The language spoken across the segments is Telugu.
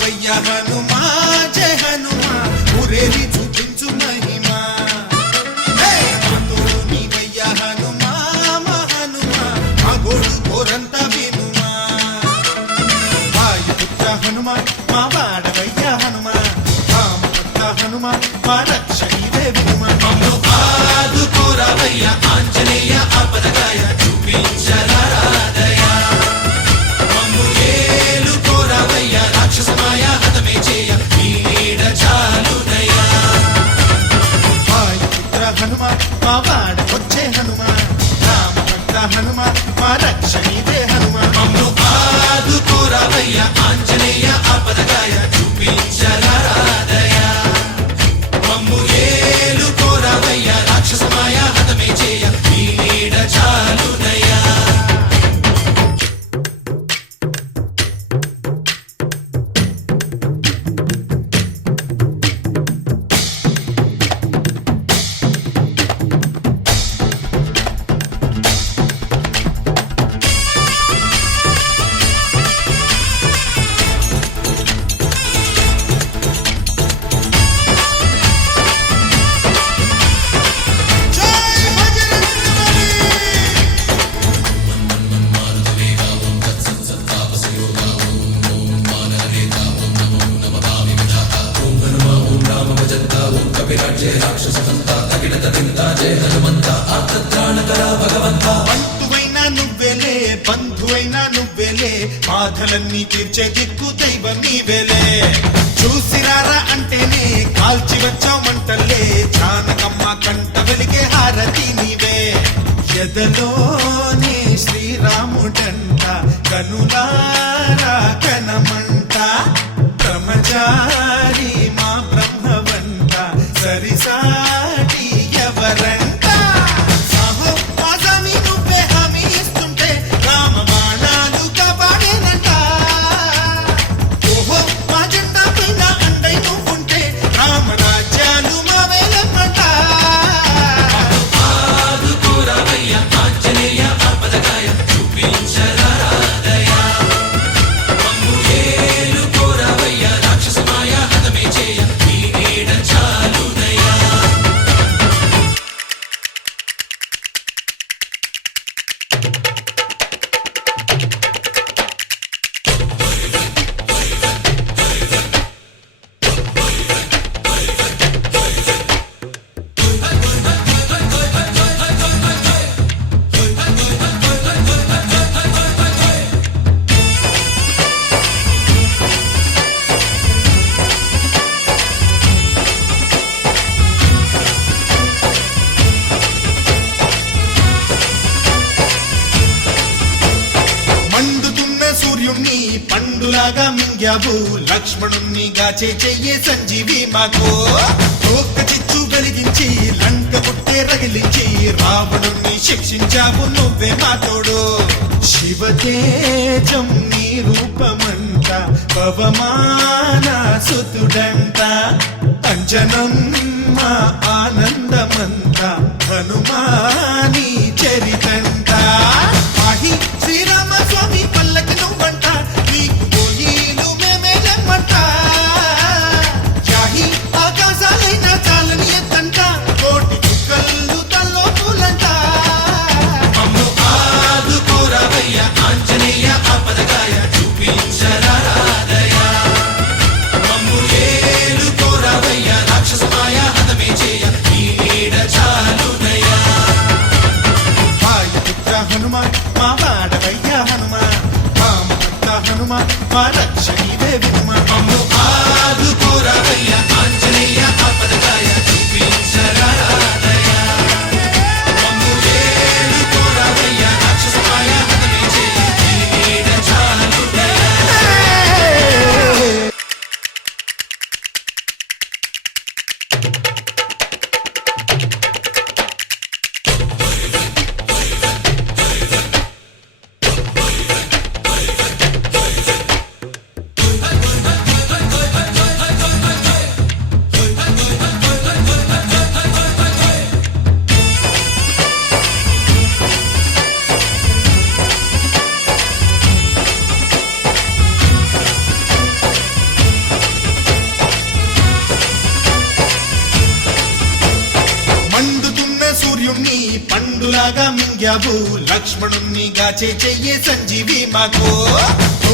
రావయ్య హనుమా జయ హనుమా ఊరేగి చూపించు మహిమా మాతో నీవయ్య హనుమా మా హనుమా మా గోడు కోరంత వినుమా వాయుపుత్ర హనుమా మా వాడవయ్య హనుమా రామపుత్ర హనుమా మా రక్షణీవే వినుమా మమ్ము ఆదుకోరావయ్య ఆంజనేయ ఆపదగాయ చూపించరాదయ మమ్ము ఏలుకోరావయ్య రాక్షసమాయ హతమే చేయ నీ నీడ చాలునయ వాయుపుత్ర హనుమా మా వాడవచ్చే హనుమా రామభక్త హనుమా మా రక్షణీవే హనుమా మమ్ము ఆదుకోరావయ్య ఆంజనేయ ఆపదగాయ చూపించరాదయ మమ్ము ఏలుకోరావయ్య రాక్షసమాయ హతమే చేయ నీ నీడ చాలునయ బంధువైనా నువ్వేలే బంధువైనా నువ్వేలే బాధలన్నీ తీర్చే దిక్కు దైవం నీవేలే చూసిరారా అంటేనే కాల్చి వచ్చామంటలే జానకమ్మ కంట వెలిగే హారతి నీవే ఎదలోనే శ్రీరాముడంట కనులారా కనమంట బ్రహ్మచారి మా బ్రహ్మవంట సరిసాటి ఎవరంట సాహో ఆజామి నువ్వే హామీ ఇస్తుంటే రామ బాణాలు కాపాడేనంట ఓహో మా జెండా పైన అండై నువ్వుంటే రామరాజ్యాలు మా వేలమంట ఆదుకోరావయ్య ఆంజనేయ ఆపదగాయ చూపించరాదయ మమ్ము ఏలుకోరావయ్య రాక్షసమాయ హతమే చేయ నీ నీడ చాలునయ మండుతున్న సూర్యుణ్ణి పండులాగా మింగావు లక్ష్మణుణ్ణి గాచే చెయ్యే సంజీవి మాకు ఒక్క చిచ్చు వెలిగించి లంక పుట్టే రగిలించి రావణుణ్ణి శిక్షించావు నువ్వే మా తోడు శివతేజం నీ రూపమంట పవమాన సుతుడంట అంజనం మా ఆనందమంత హనుమాని చరితంట ఆహి శ్రీరామ స్వామి పల్లకి నువ్వంట నీకు పోయిలు మేమేలమ్మంట యాహి ఆకాశాలైన చాలని ఎత్తంట కోటి చుక్కలు తల్లో పూలంట మమ్ము ఆదుకోరావయ్య ఆంజనేయ ఆపదగాయ చూపించరాదయ మమ్ము ఏలుకోరావయ్య రాక్షసమాయ హతమే చేయ నీ నీడ చాలునయ వాయుపుత్ర హనుమా మా వాడవయ్య హనుమా రామభక్త హనుమా మా రక్షణీవే వినుమా మమ్ము ఆదుకోరావయ్య ఆంజనేయ ఆపదగాయ చూపించరాదయ మమ్ము ఏలుకోరావయ్య రాక్షసమాయ హతమే చేయ నీ నీడ చాలునయ నీ పండులాగా మింగావు లక్ష్మణుణ్ణి గాచే చెయ్యే సంజీవి మాకు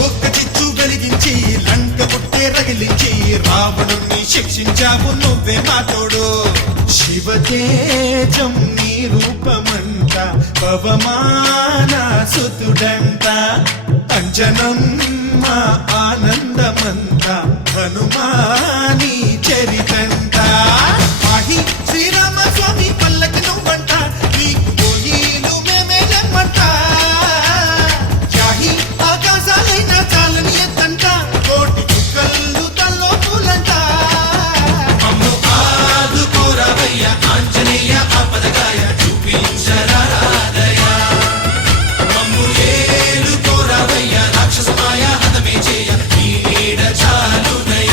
ఒక్క చిచ్చు వెలిగించి లంక పుట్టే రగిలించి రావణుణ్ణి శిక్షించావు నువ్వే మా తోడు శివతేజం నీ రూపమంట పవమాన సుతుడంట అంజనం మా ఆనందమంత హనుమాని చరితంట ఆహి శ్రీరామ స్వామి పల్లకి నువ్వంట నీకు పోయిలు మేమే జన్మంట యాహి ఆకాశాలైన చాలని ఎత్తంట కోటి చుక్కలు తల్లో పూలంట మమ్ము ఆదుకోరవయ్య ఆంజనేయ ఆపదగాయ చూపించరాదయ మమ్ము ఏలుకోరవయ్య రాక్షసమాయ హతమే చేయ ఈ నీడ చాలునయ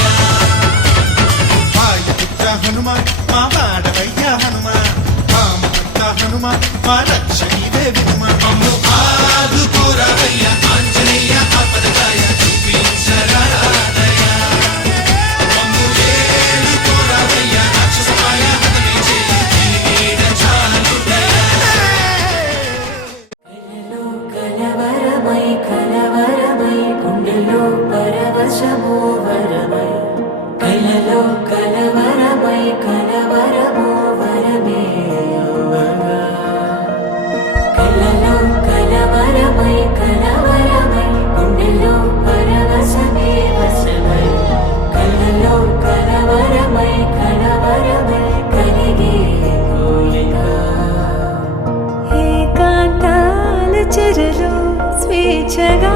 వాయుపుత్ర హనుమాన్ మా వాడవయ్య హనుమాన్ రామభక్త హనుమాన్ మా రక్షణివే వినుమా మమ్ము ఆదుకోరవయ్య ఆంజనేయ ఆపదగాయ చూపించరాదయ మమ్ము ఏలుకోరవయ్య రాక్షసమాయ హతమే చేయ ఈ నీడ చాలునయ కలలో కలవరమై కలవరమై గుండెలో పరవశమో వరమై కలలో కలవరమై కలవరమో వరమే అవ్వగా కలలో కలవరమై కలవరమై గుండెలో పరవశమే వశమై కలలో కలవరమై కలవరమై కలిగే కోరిక ఏకాంతాల చెరలో స్వేచ్ఛగా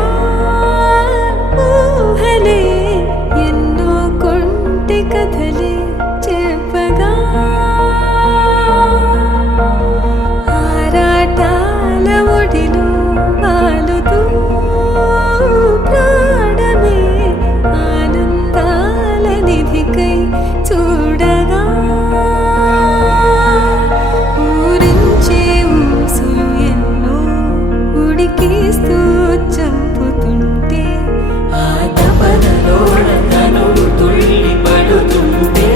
ఊహలే ఎన్నో కొంటి కథలే చెప్పగా ఆరాటాల ఒడిలో వాలుతూ ప్రాణమే ఆనందాల నిధికై చూడగా ఊరించే ఊసులు ఎన్నో ఉడికిస్తూ చంపుతుంటే ఆ తపనలో తనువు తుళ్ళి పడుతుంటే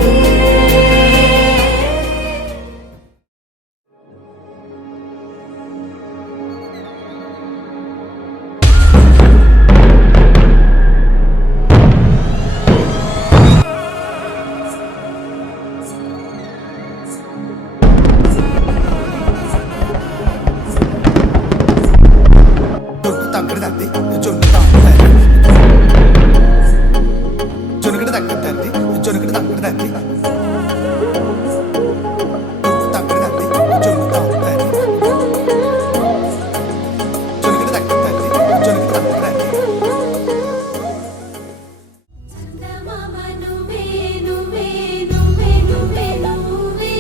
జొనగడ తగ్గదండి జొనగడ తగ్గదండి తగ్గదండి జొనగడ తగ్గదండి జొనగడ తగ్గదండి జొనగడ తగ్గదండి చందమామ నువ్వే నువ్వే నువ్వే నువ్వే నువ్వే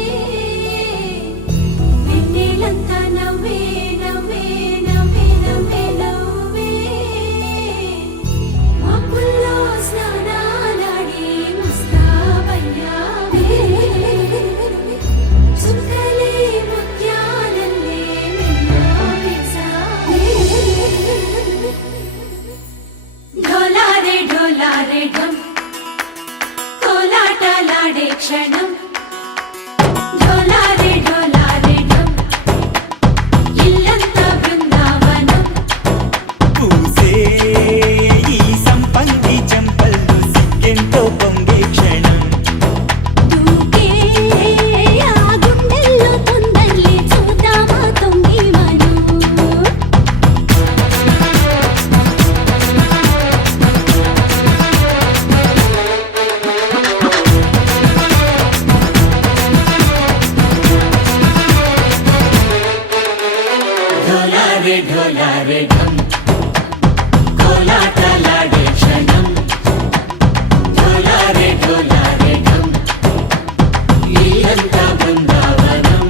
వెన్నెలంతా నవ్వే నవ్వే నవ్వే నవ్వే నవ్వే మబ్బుల్లో స్నానాలాడి ముస్తాబయ్యావే చుక్కలే ముత్యాలల్లే మెల్లో వేసావే ढोलारे ढोलारे ढम కోలాటలాడే క్షణం ढोलारे ढोलारे ढम ఇల్లంతా బృందావనం పూసే ఈ సంపంగి చెంపల్లో సిగ్గెంతో పొంగే క్షణం దూకే ఆ గుండెల్లో తొందరలే చూద్దామా తొంగి మనం ढोलारे ढोलारे ढम కోలాటలాడే క్షణం ढोलारे ढोलारे ढम ఇల్లంతా బృందావనం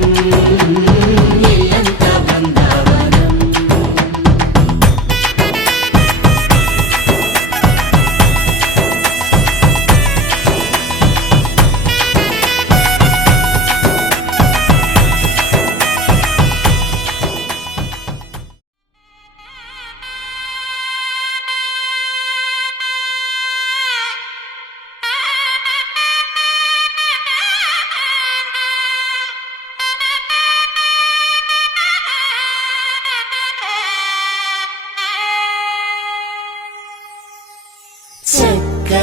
ఇల్లంతా బృందావనం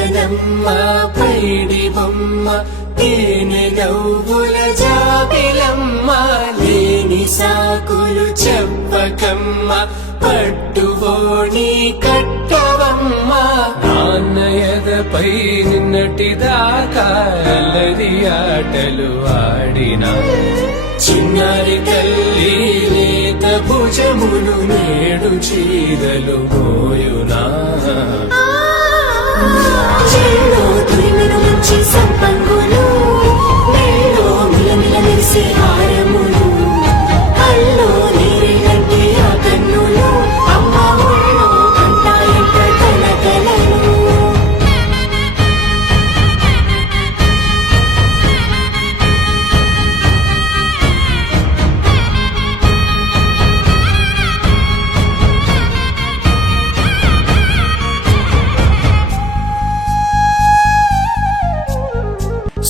జనగణమ్మ పైడి బొమ్మ తేనె నవ్వుల జాబిలమ్మ లేని సాకులు చెప్పకమ్మ పట్టువోణి కట్టవమ్మ నాన్నయదపై నిన్నటిదాకా అల్లరి ఆటలు ఆడినా చిన్నారి తల్లి లేత భుజములు నేడు చీరలు మోయునా చెల్లో తురిమెను మంచి సంపంగులు మెల్లో మిలమిల మెరిసే హారములు కల్లో నీరెళ్ళంటి ఆ కన్నులు అమ్మ ఒళ్ళో కంటాయంట కలకలను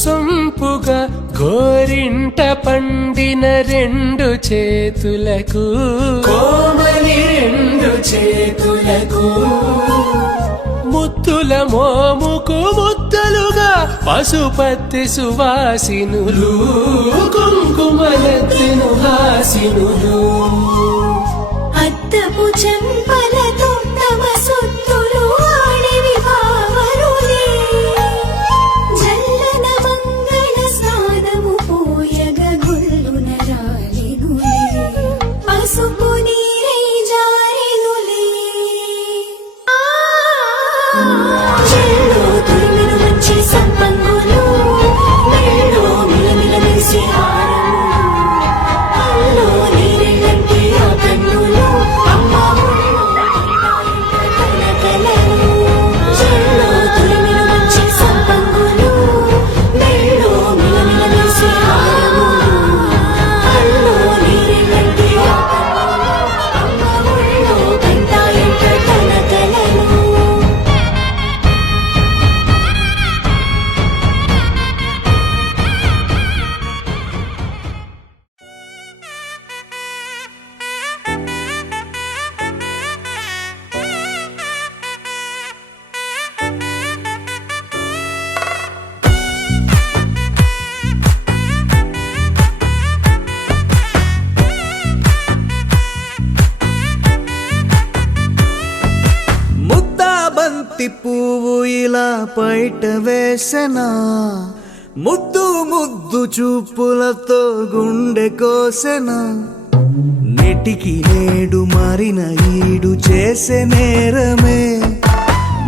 సొంపుగా గోరింట పండిన రెండు చేతులకు కోమలి రెండు చేతులకు ముత్తుల మోముకు ముద్దలుగా పసుపత్తి సువాసినులు కుంకుమలెత్తిను హాసినులు అద్దపు చెంపలతో తమ సొత్తులు ఆడివి బావరులే జల్లన మంగళ స్నానము పోయగ గుల్లున రాలినులే పసుపు నీరై జారినులే చెల్లో తురిమెను మంచి సంపంగులు మెల్లో మిలమిల మెరిసే హారములు కల్లో నీరెళ్ళంటి ఆ కన్నులు అమ్మ ఒళ్ళో కంటాయంట కలకలను చెల్లో తురిమెను మంచి సంపంగులు మెల్లో మిలమిల మెరిసే హారములు కల్లో నీరెళ్ళంటి ఆ కన్నులు అమ్మ ఒళ్ళో కంటాయంట కలకలను ముద్దా బంతి పువ్వు ఇలా బయట వేసెనా ముద్దు ముద్దు చూపులతో గుండె కోసెనా నెటికి నేడు మారిన ఈడు చేసే నేరమే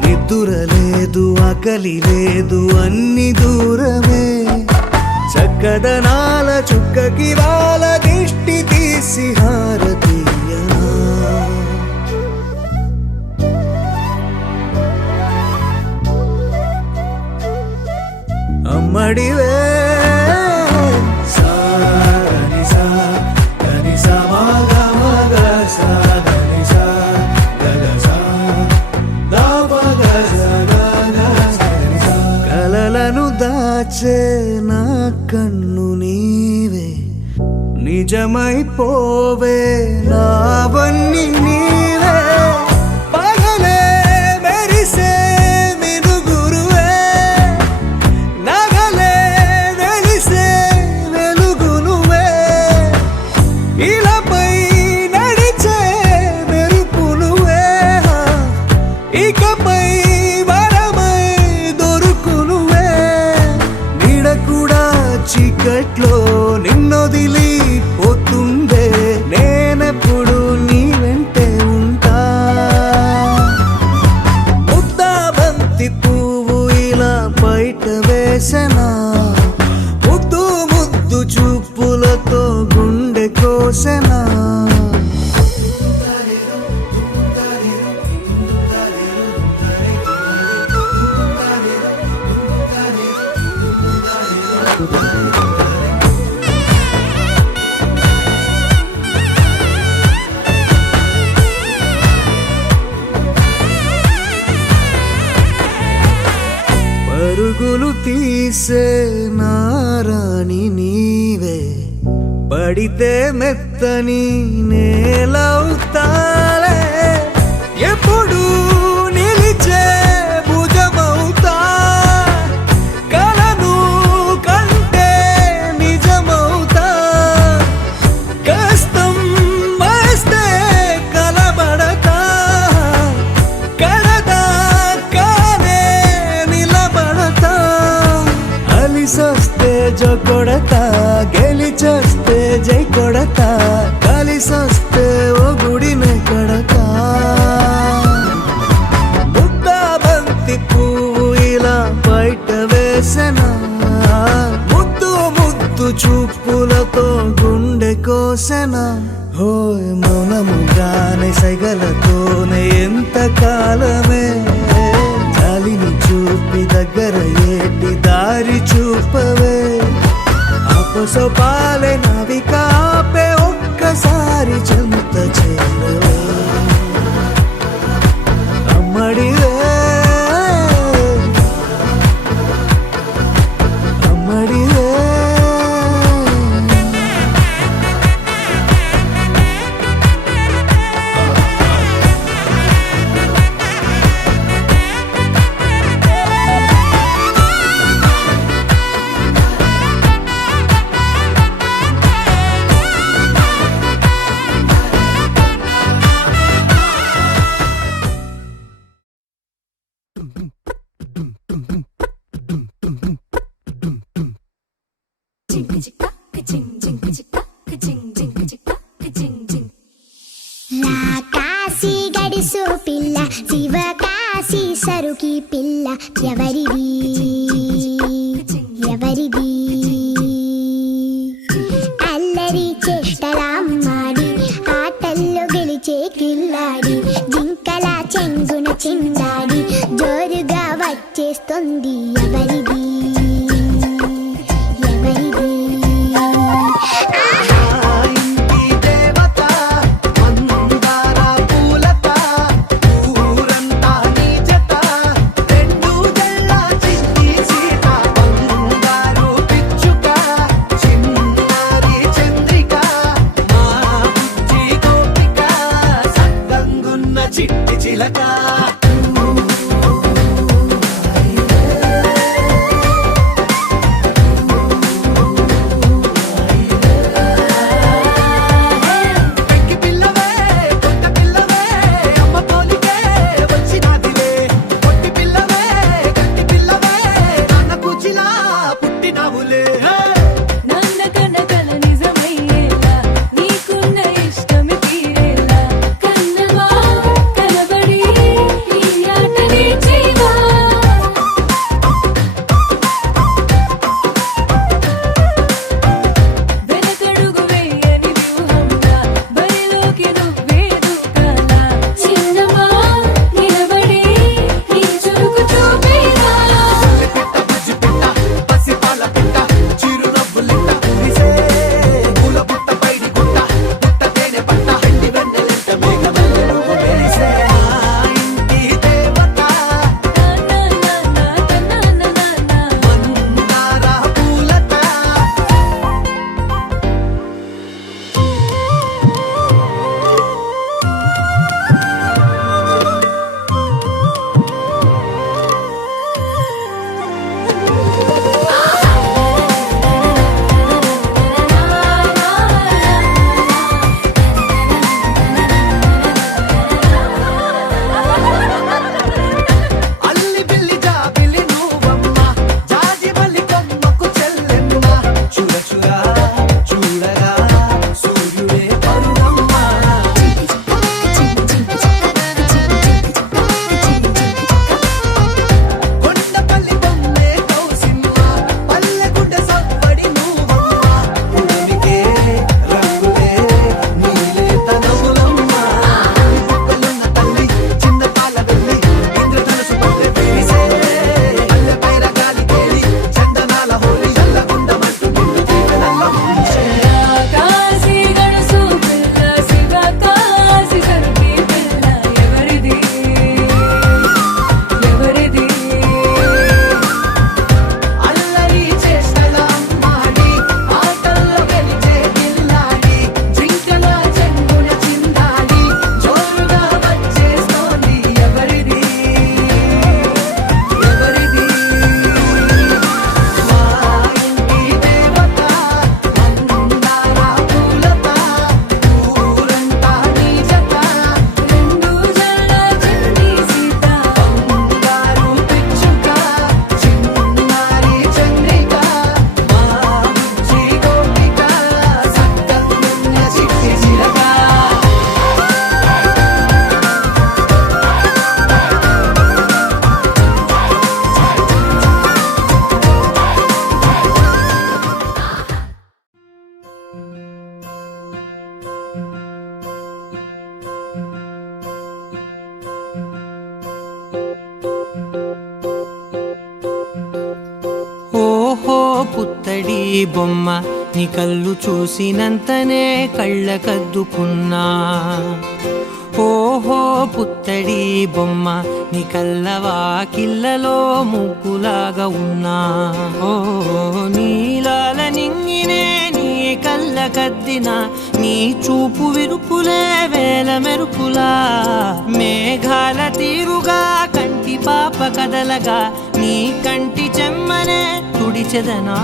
నిద్దుర లేదు ఆకలి లేదు అన్ని దూరమే చక్కదనాల చుక్కకి వాళ్ళ దిష్టి తీసి హారతీయనా అమ్మడివే సాని సా గని సా మగ మగ సా గని సా గగ సా దా మగ సా గగ సని సా కలలను దాచే నా కన్ను నీవే నిజమైపోవే నావన్నీ నీవే పగలే మెరిసే మినుగురువే నగలే వెలిసే వెలుగు నువ్వే ఇలాపై నడిచే మెరుపు నువ్వే ఇకపై వరమై దొరుకు నువ్వే నీడ కూడా చీకట్లో నిన్నొదిలి పోతుందే నేనెప్పుడు నీ వెంటే ఉంటా ముద్దా బంతి పువ్వు ఇలా బయట వేసెనా ముద్దు ముద్దు చూపులతో గుండె కోసెనా పరుగులు తీసే నారాణి నీవే పడితే మెత్తని నేలవుతాలే ఎప్పుడు నిలిచే భుజమవుతా వస్తే జై కొడతా, కలిసొస్తే ఓ గుడినే కడతా. ముద్దా బంతి పువ్వు ఇలా బయట వేసెనా, ముద్దు ముద్దు చూపులతో గుండె కోసెనా. హోయ్ మౌనముగానే సైగలతోనే ఎంత కాలమే, జాలిని చూపి దగ్గర ఏటి దారి చూపవే. అపసొపాలే నవికాపే ఒక్కసారి చెంత చేరవే. అమ్మడివే అమ్మడివే. కాశీ గడిసు పిల్ల శివ కాశీ సరుకి పిల్ల ఎవరిది ఎవరిది అల్లరి చేష్టలామ్మాడి ఆటల్లో గెలిచే కిల్లాడి జింకల చెంగున చిందాడి జోరుగా వచ్చేస్తుంది ఎవరిది ఎవరిది. ఊరంతా నీ జత, రెండు జల్ల బొమ్మ నీ కళ్ళు చూసినంతనే కళ్ళకద్దుకున్నా ఓహో పుత్తడి బొమ్మ నీ కళ్ళవాకిళ్ళలో ముగ్గులాగా ఉన్నా ఓ నీలాల నింగినే నీ కళ్ళకద్దిన నీ చూపు విరుపులే వేల మెరుపులా మేఘాల తీరుగా కంటి పాప కదలగా నీ కంటి చెమ్మనే తుడిచెదనా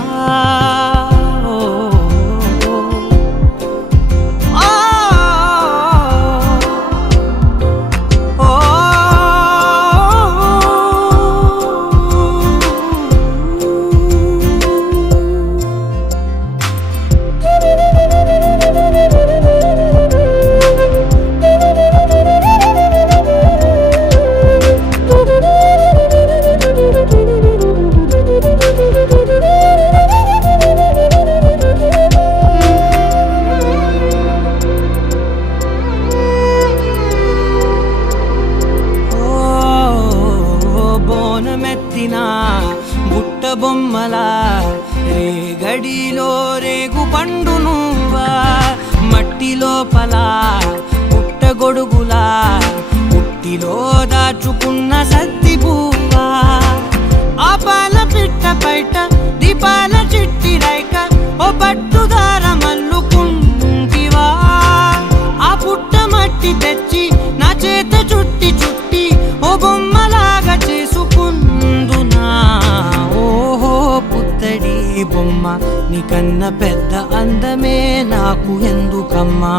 బుట్ట బొమ్మలా రేగడిలో రేగు పండు నువ్వా మట్టి లోపల పుట్ట గొడుగులా పుట్టిలో దాచుకున్న సత్తి పువ్వా ఆపాల పిట్ట బయట దీపాల చిట్టి రైక ఓ పట్టుదార మల్లుకుంటివా ఆ పుట్ట మట్టి తెచ్చి నా చేత చుట్టి చుట్టి ఓ బొమ్మలాగా చేసుకుందునా ఓహో పుత్తడి బొమ్మ నీకన్న పెద్ద అందమే నాకు ఎందుకమ్మా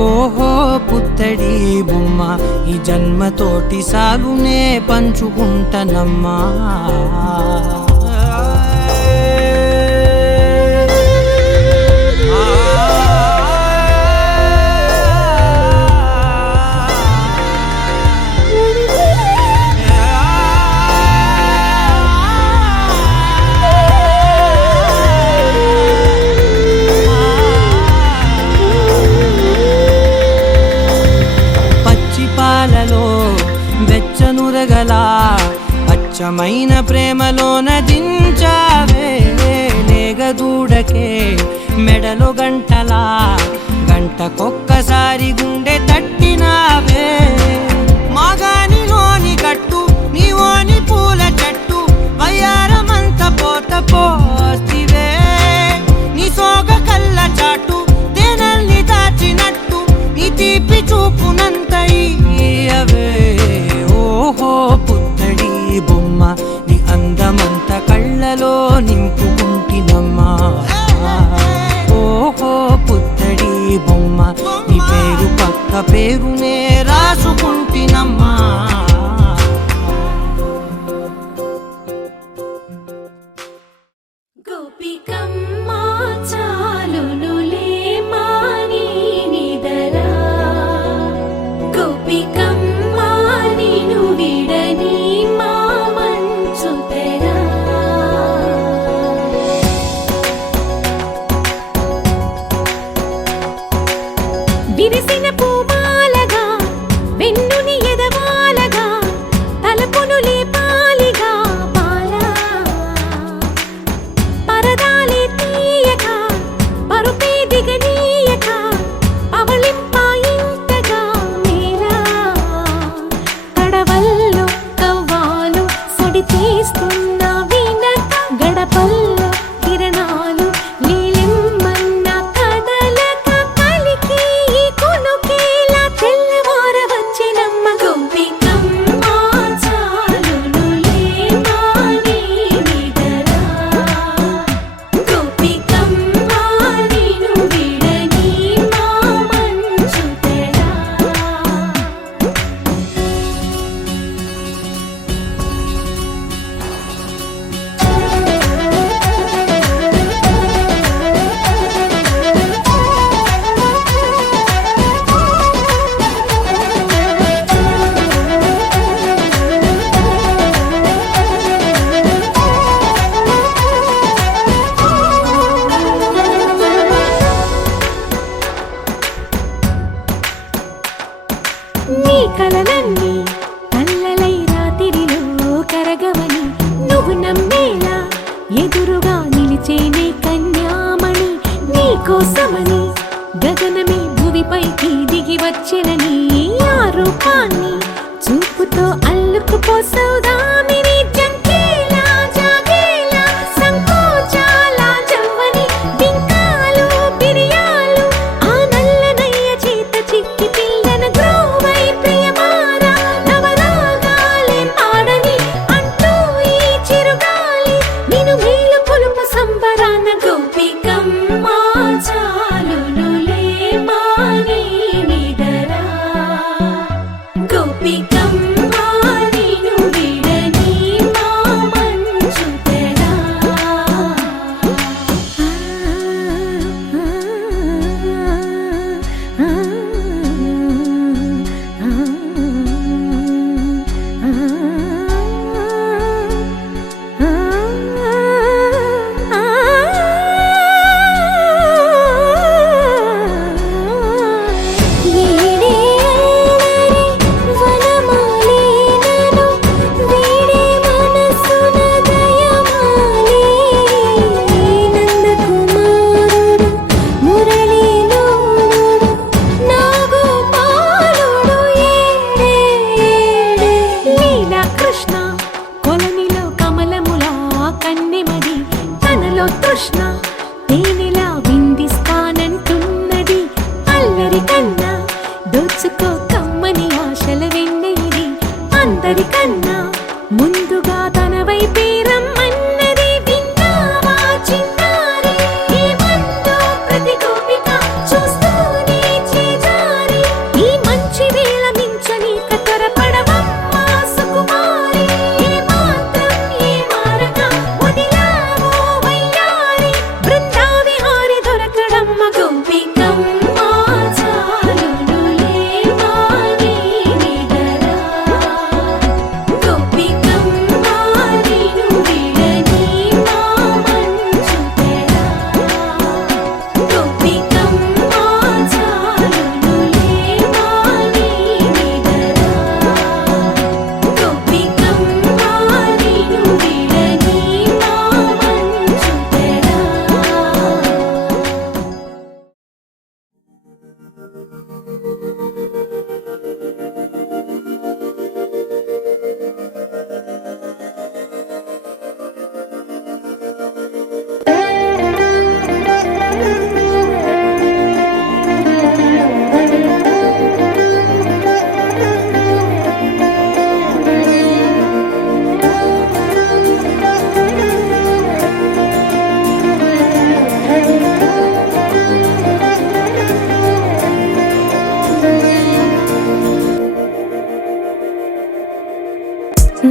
ఓహో పుత్తడి బొమ్మ ఈ జన్మతోటి సాగునే పంచుకుంటనమ్మా పాలలో వెచ్చనురగలా అచ్చమైన ప్రేమలోన దించావే లేగదూడకే మెడలో గంటలా గంటకొక్కసారి గుండె తట్టినావే మాగానిలోని గట్టు నీవోని పూల చెట్టు వయ్యారమంత పోత పోస్తివే నీ సోగ కళ్ళ చాటు తేనల్ని దాచినట్టు నీ తీపి చూపునంత అవే ఓహో పుత్తడి బొమ్మ నీ అందమంత కళ్ళలో నింపుకుంటినమ్మా ఓహో పుత్తడి బొమ్మ నీ పేరు పక్క పేరునే రాసుకుంటినమ్మా గోపికమ్మా చాలునులే మాని నిదరా గోపికమ్మా నిను విడని మా మంచు తెరా విరిసిన పూమాలగా వెన్నుని ఎదవాలగా తలపును లేపాలిగా బాలా పరదాలే తీయక పరుపే దిగనీయక అవళింపాయింతగా మేరా కడవల్లో కవ్వాలు సడి చేస్తున్న వినక గడపల్లో కిరణాలు నీలిమ్మన్న కదలక కలికి ఈ కొనుకేలా తెల్లవార వచ్చినమ్మ గోపికమ్మా చాలునులే మాని నిదరా గోపికమ్మా నిను విడని మా మంచు తెరా నీ కలలన్నీ కళ్ళలై రాత్రిలో కరగవని నువ్వు నమ్మేలా ఎదురుగా నిలిచి కోసమని గగనమే భువిపైకి దిగి వచ్చెనని ఆ రూపాన్ని చూపుతో అల్లుకుపోసౌదామిని జంకేలా జాగేలా సంకోచాల జవ్వని బింకాలు బిరియాలు ఆ నల్లనయ్య చేత చిక్కి పిల్లన గ్రోవై ప్రియమార నవరాగాలే పాడని అంటూ ఈ చిరుగాలి నిన్ను మేలు కొలుపు సంబరాన గోపికమ్మ చాలునులే మాని నిదరా గోపికమ్మ నిన్ను విడని మా మంచు తెరా కృష్ణ కొలనిలో కమలములా కన్నెమది తనలో తృష్ణ తేనెలా విందిస్తానంటున్నది అల్లరి కన్నా దోచుకో కమ్మని ఆశల వెన్నెయిది అందరికన్నా ముందుగా తన వైపే రమ్మన్నది విన్నావా చిన్నారి ఏమందో ప్రతి గోపిక చూస్తూనే చేజారి ఈ మంచి వేళ మించని కతరపడవమ్మ సుకుమారి ఏ మాత్రం ఏ మారక వదిలావో వయ్యారి బృందావిహారి దొరకడమ్మ గోపికమ్మ చాలునులే మాని నిదరా గోపికమ్మ నిన్ను విడని మా మంచు తెరా గోపికమ్మ చాలునులే మాని నిదరా గోపికమ్మ నిన్ను విడని మా మంచు తెరా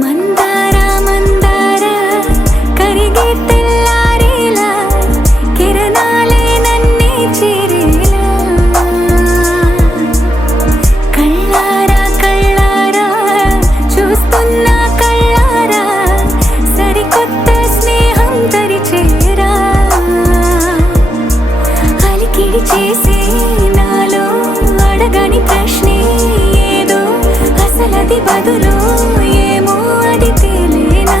మందార మందార కరిగే తెల్లారేలా కిరణాలే నన్నే చేరేలా కళ్ళారా కళ్ళారా చూస్తున్నా కళ్ళారా సరికొత్త స్నేహం తరిచేరా అలికిడి చేసే నాలో అడగని ప్రశ్నే ఏదో అసలది బదులు ఏమో అది తేలేనా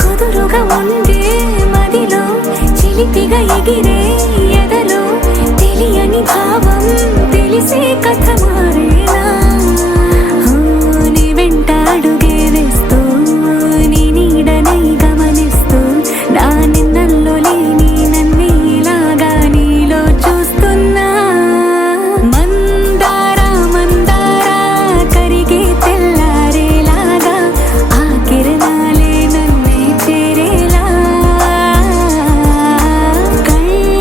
కుదురుగా ఉండే మదిలో చిలిపిగా ఎగిరే ఎదలో తెలియని భావం తెలిసే కథ మారేనా నీ వెంట అడుగే వేస్తూ నీ నీడనై గమనిస్తూ నా నిన్నల్లో లేని నన్నే ఇలాగా నీలో చూస్తున్నా మందార మందార కరిగే తెల్లారేలాగా ఆ కిరణాలే నన్నే చేరేలా కళ్ళారా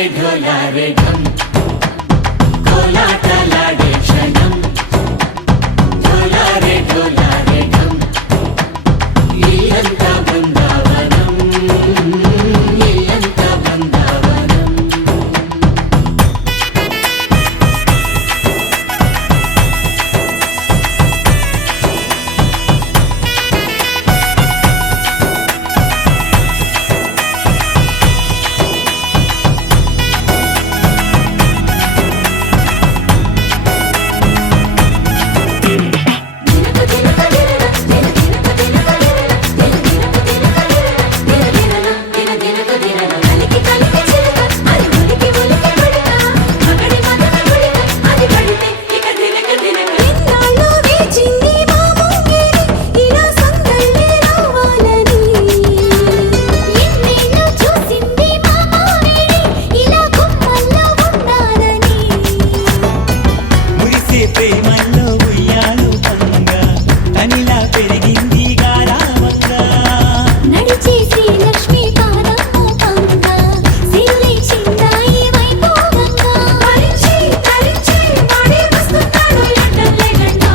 ఢోలారే ఢోలారే ఢం కోలాటలాడే క్షణం ఢోలారే ఢోలారే ఢం ఇల్లంతా బృందావనం ఇల్లంతా బృందావనం ఇన్నాళ్ళు వేచింది మా ముంగిరి ఇలా సందళ్ళే రావాలని ఎన్నేళ్ళు చూసింది మా మావేడి ఇలా గుమ్మల్లో ఉండాలని మురిసే ప్రేమల్లో ఉయ్యాలు పంగా తనిలా పెరిగింది గారావంగా నడిచే శ్రీలక్ష్మి పాదమ్మ పంగ సిరులై చిందాయి వైభోగంగా తరించి తరించి వాడే వస్తున్నాడు లండన్ లెగండా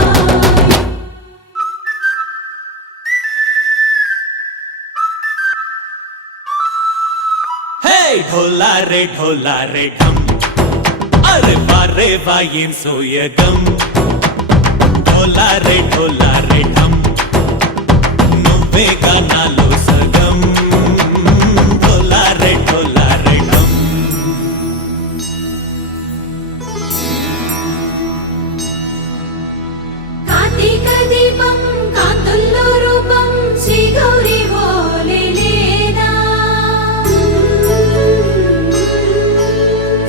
హే ఢోలారే ఢోలారే ఢం అరే వారే వాయేం సోయగం ఢోలారే ఢోలారే ఢం నువ్వే గానాలో సగం ఢోలారే ఢోలారే ఢం కార్తీక దీపం కాంతుల్లో రూపం శ్రీ గౌరీ ఓలే లేదా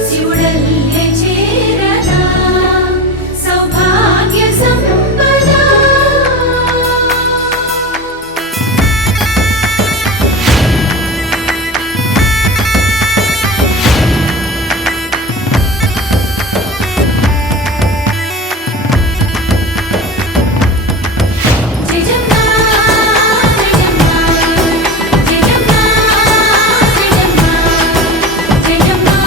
శివుడల్లే చేరదా సౌభాగ్య సంపద జయజమ్మా జయజమ్మా జయజమ్మా జయజమ్మా జయజమ్మా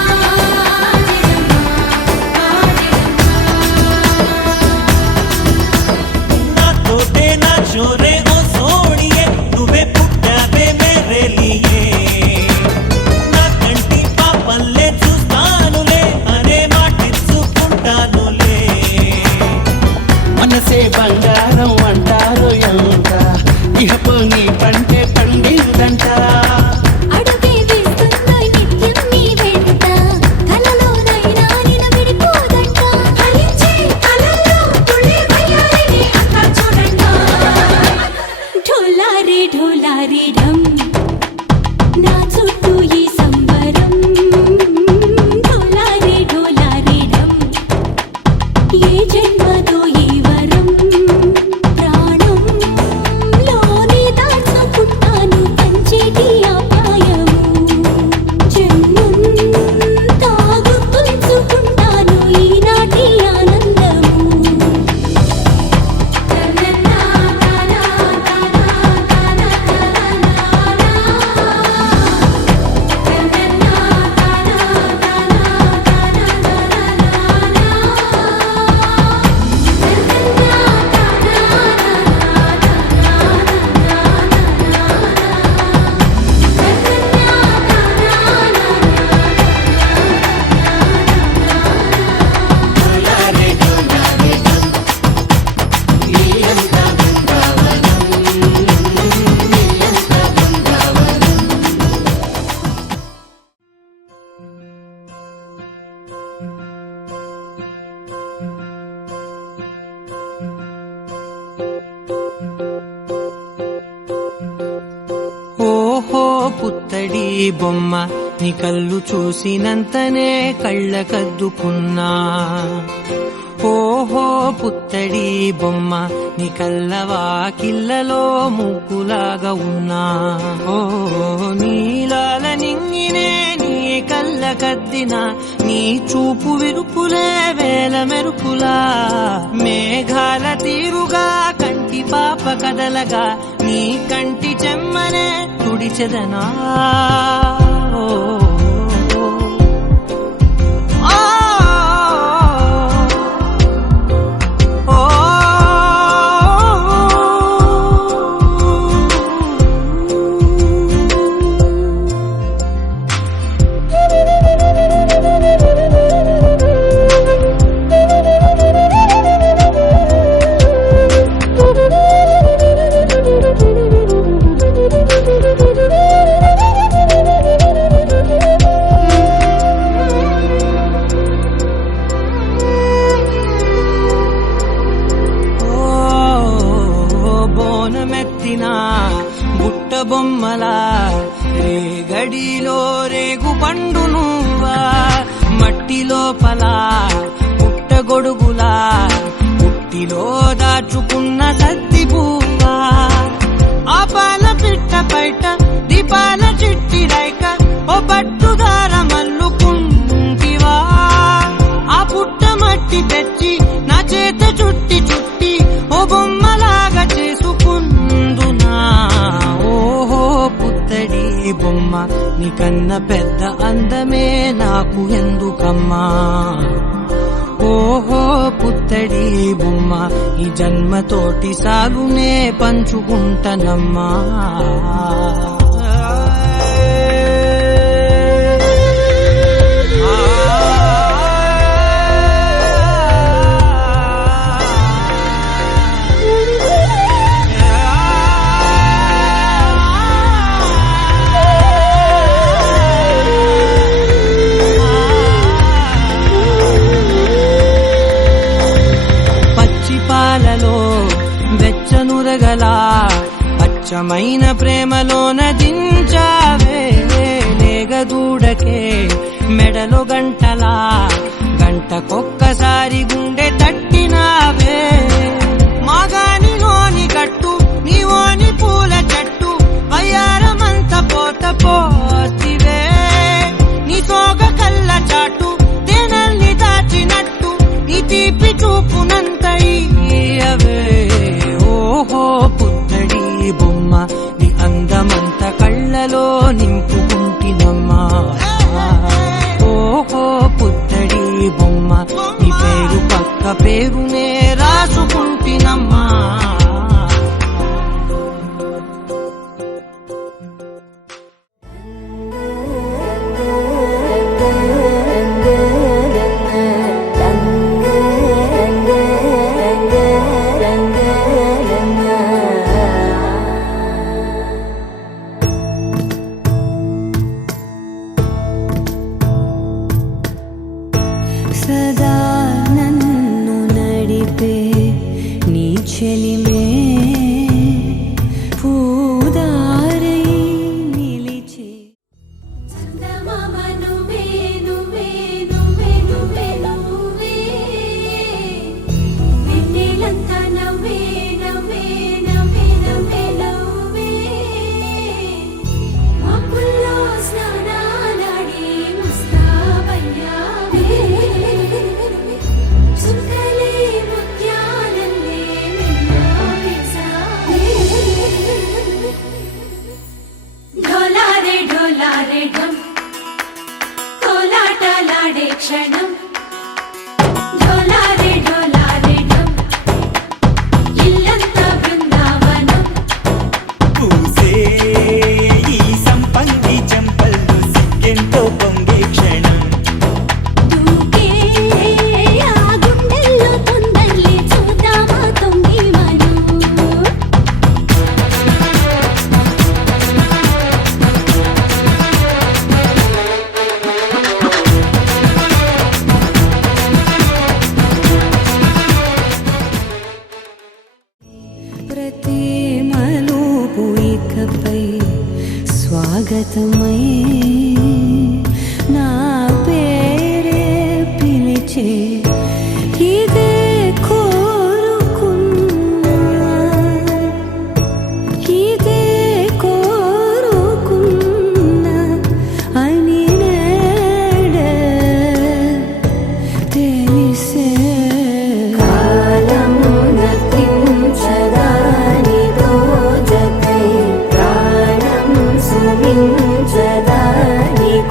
నా తోటే నా చోరే ఓ సోడియే నువ్వే పుట్టావే మేరే లియే నా కంటి పాపల్లే చూస్తానులే అనే మాటిచ్చుకుంటానులే మనసే బంగారం అంటారు ఎంత ఇహపు నీ పంటే పండిందంట అడుగే వేస్తున్న నిత్యం నీ వెంట కలలోనైనా నిన్ను విడిపోదంట ఫలించే కలల్లో తుళ్ళే వయ్యారిని అంతా చూడండి ఢోలారే ఢోలారే ఢం నా చుట్టూ ఈ సంబరం ఢోలారే ఢోలారే ఢం ఏ జన్మతో ఈ వరం ప్రాణంలోనే దాచుకుంటాను పంచేటి ఆప్యాయము జన్మంతా గుర్తుంచుకుంటాను ఈనాటి ఆనందము ఓహో పుత్తడి బొమ్మ నీ కళ్ళు చూసినంతనే కళ్ళకద్దుకున్నా ఓహో పుత్తడి బొమ్మ నీ కళ్ళవాకిళ్ళలో ముక్కులాగా ఉన్నా ఓ నీలాల నింగినే నీ కళ్ళకద్దిన నీ చూపు విరుపులే వేల మెరుపులా మేఘాల తీరుగా కంటి పాప కదలగా నీ కంటి చెమ్మనే తుడిచెదనా గడిలో రేగు పండు నువ్వా మట్టి లోపల పుట్టగొడుగులా పుట్టిలో దాచుకున్న సత్తి పువ్వా ఆ పాల పిట్ట బయట దీపాల చిట్టి రైక ఓ పట్టుదార మల్లుకుంటివా ఆ పుట్ట మట్టి తెచ్చి నా చేత చుట్టి చుట్టి ఓ బొమ్మలాగా చేసుకుందునా ఓహో పుత్తడి బొమ్మ నీకన్నా పెద్ద అందమే నాకు ఎందుకమ్మా ఓహో పుత్తడి బొమ్మ ఈ జన్మతోటి సాగునే పంచుకుంటనమ్మా పాలలో వెచ్చనురగలా అచ్చమైన ప్రేమలోన దించావే లేగదూడకే మెడలో గంటలా గంటకొక్కసారి గుండె తట్టినావే మాగానిలోని గట్టు నీవోని పూల చెట్టు వయ్యారమంత పోత పోతివే నీ సోగ కళ్ళ చాటు తేనల్ని దాచినట్టు నీ తీపి చూపునంత ఇయ్యవే ఓహో పుత్తడి బొమ్మ నీ అందమంత కళ్ళలో నింపుకుంటినమ్మా ఓహో పుత్తడి బొమ్మ నీ పేరు పక్క పేరునే రాసుకుంటినమ్మా సదా నన్ను నడిపే నీ చెలిమే పూదారై నిలిచే చందమామ నువ్వే నువ్వే నువ్వే నువ్వే నువ్వే వెన్నెలంతా నవ్వే నవ్వే నవ్వే నవ్వే నవ్వే మబ్బుల్లో స్నానాలాడి ముస్తాబయ్యావే సుందలే ముత్యాలల్లే మెల్లో వేసావే ఢోలారే ఢోలారే ఢం కోలాటలాడే క్షణం ఢోలారే ఢోలారే ఢం ఇల్లంతా బృందావనం పూసే ఈ సంపంగి చెంపల్లో సిగ్గెంతో పొంగే క్షణం దూకే ఆ గుండెల్లో తొందరలే చూద్దామా తొంగి మనం ప్రతి మలుపు ఇకపై స్వాగతమై నా పేరే పిలిచే ఇదే కోరుకున్నా ఇదే కోరుకున్నా అని నేడే తెలిసే కాలము నతించదాని దోజకై ప్రాణం సుమించదాని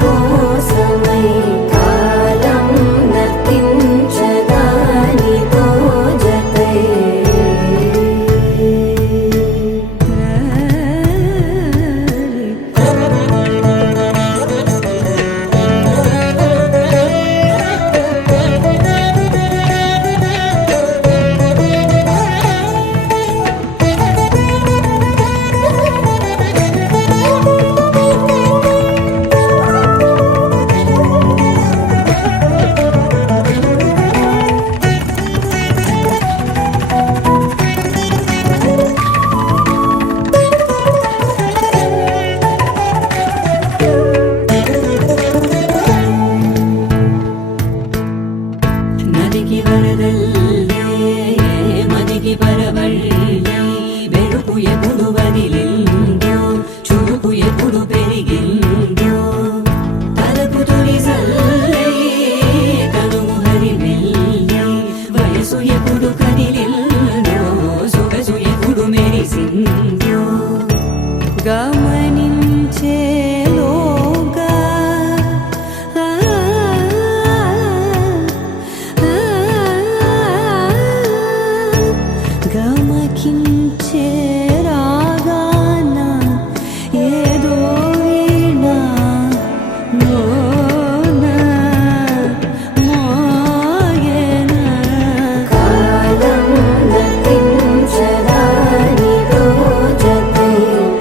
కోసమై కాలం నతించ ఎప్పుడు పెరిగిందో తలపు తొలి జల్లై తనువు హరిమెల్లై వయసు ఎప్పుడు కదిలిందో సొగసు ఎప్పుడు మెరిసిందో గమనించేలోగా గమకించే రాగాన ఏదో వీణ మోన మోయన కాలం నతించదాని రోజకై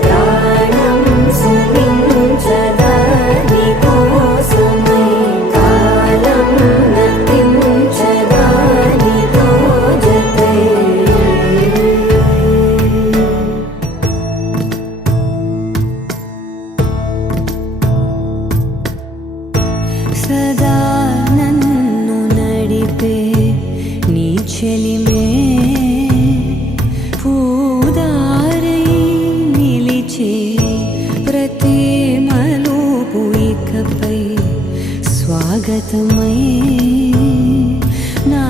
ప్రాణం సుమించదాని కోసమై కాలం నతించదాని రోజకై సదా నన్ను నడిపే నీ చెలిమే పూదారై నిలిచే ప్రతి మలుపు ఇకపై స్వాగతమై నా